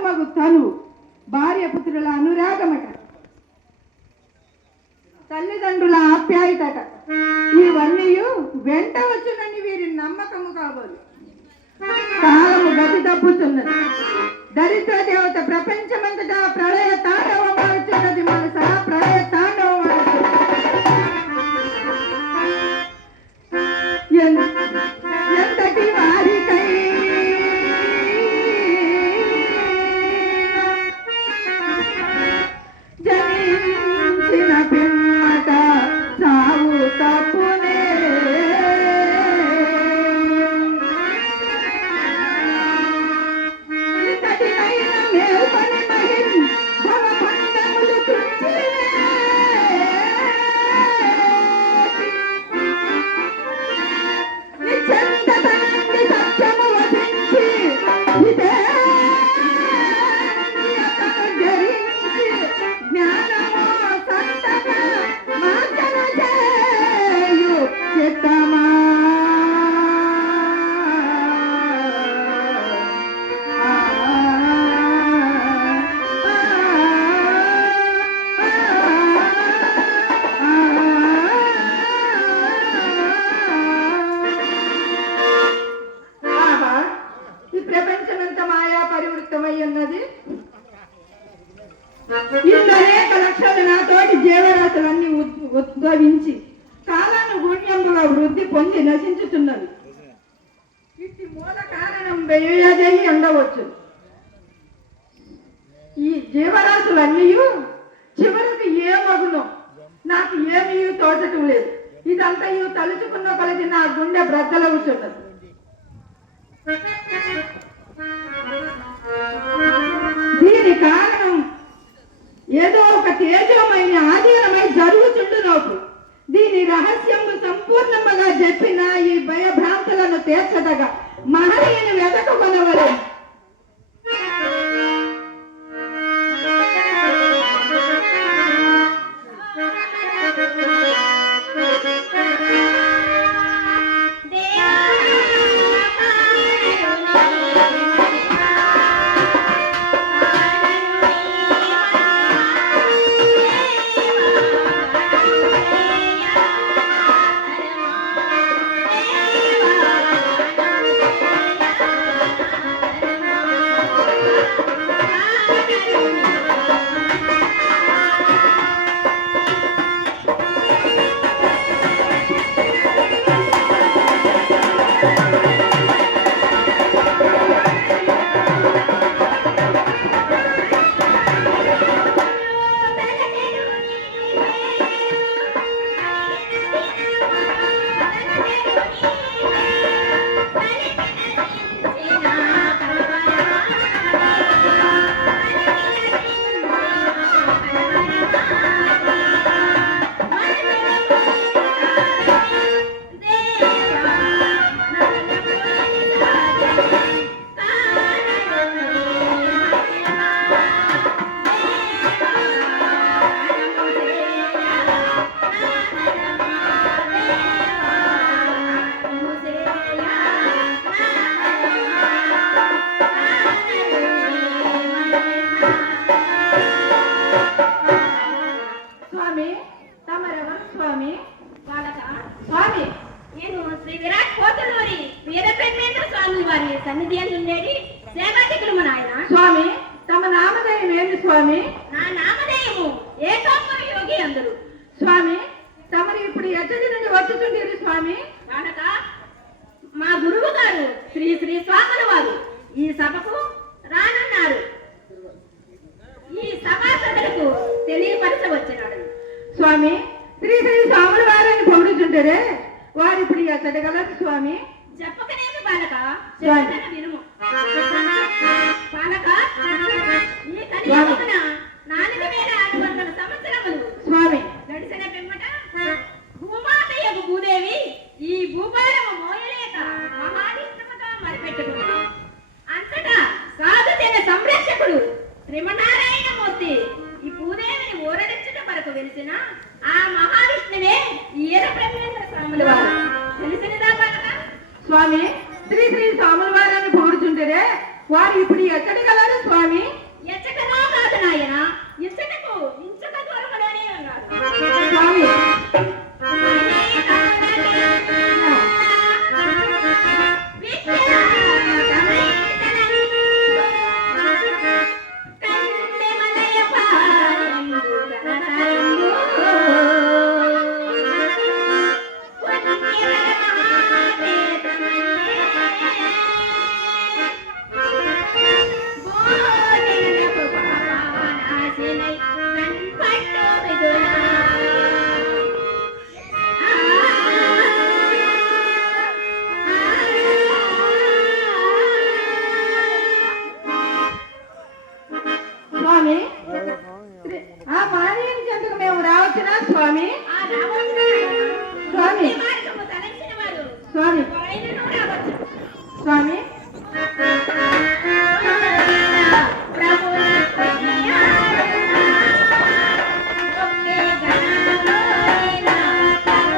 అందమగు తను భార్య పుత్రుల అనురాగమట, తల్లిదండ్రుల ఆప్యాయతట, ఇవన్నీ వెంట వచ్చునని వీరి నమ్మకము కాబోలు. కాలము గతి తప్పుతున్నది. దరిద్ర దేవత ప్రపంచమంతటా ప్రళయ తాండవం ఆడుతున్నది. మనసా ప్రళయ తాండవం ఎంతటి వారికై జనించిన పిమ్మట సావు తప్పునే. ఇందనేక లక్షలు నాతోటి జీవరాశులన్నీ ఉద్భవించి కాలానుగుణ్యముగా వృద్ధి పొంది నశించుతున్నది. ఇది మూల కారణం ఏదై ఉండవచ్చు. ఈ జీవరాశులన్నీ చివరికి ఏమగునో నాకు ఏమీ తోచటం లేదు. ఇదంతా తలుచుకున్న కొలది నా గుండె బ్రద్దలవుతున్నది. దీని కారణం ఏదో ఒక తేజోమైన ఆధీనమై జరుగుతుండునోకు. దీని రహస్యము సంపూర్ణముగా చెప్పిన ఈ భయభ్రాంతులను తీర్చదగా మహనీయుని వెతకగొనవలెను. స్వామి తమ నామధేయం ఏమి స్వామి? నా నామధేయము ఏకాంబర యోగి అందరు. స్వామి తమరు ఇప్పుడు ఎక్కడి నుండి వచ్చుతుండేది స్వామి? కనుక మా గురువు గారు శ్రీ శ్రీ స్వాముల వారు ఈ సభకు రానున్నారు. ఈ సభాసదులకు తెలియపరచవచ్చినాడు. స్వామి శ్రీ శ్రీ స్వాముల వారిని పొగుడుచుంటారే వారు ఇప్పుడు ఎక్కడగలరు స్వామి? చెప్పకనేమి బాలక, వినుము బాలక. ఈ కలియుగమున 4600 సంవత్సరములు స్వామి గడిచిన పిమ్మట భూమాతయ్యకు భూదేవి ఈ భూభారము మోయలేక మహావిష్ణువుతో మరిపెట్టుకుంది. అంతటా సాధు జన సంరక్షకుడు శ్రీమన్నారాయణమూర్తి ఈ భూదేవిని ఊరడించుట కొరకు వెలిసిన ఆ మహావిష్ణువే ఈర బ్రహ్మేంద్ర స్వాముల వారు. తెలిసినదా బాలక? స్వామి శ్రీ శ్రీ స్వాముల వారిని పొగుడుచుంటారే వారు ఇప్పుడు ఎక్కడికి వెళ్ళారు స్వామి? ఎచ్చకనా కాదు నాయన, ఇచ్చటకు ఇంచక దూరంలోనే ఉన్నారు. స్వామి స్వామి ఆ మానేని చెంతకు మేము రావచ్చునా స్వామి?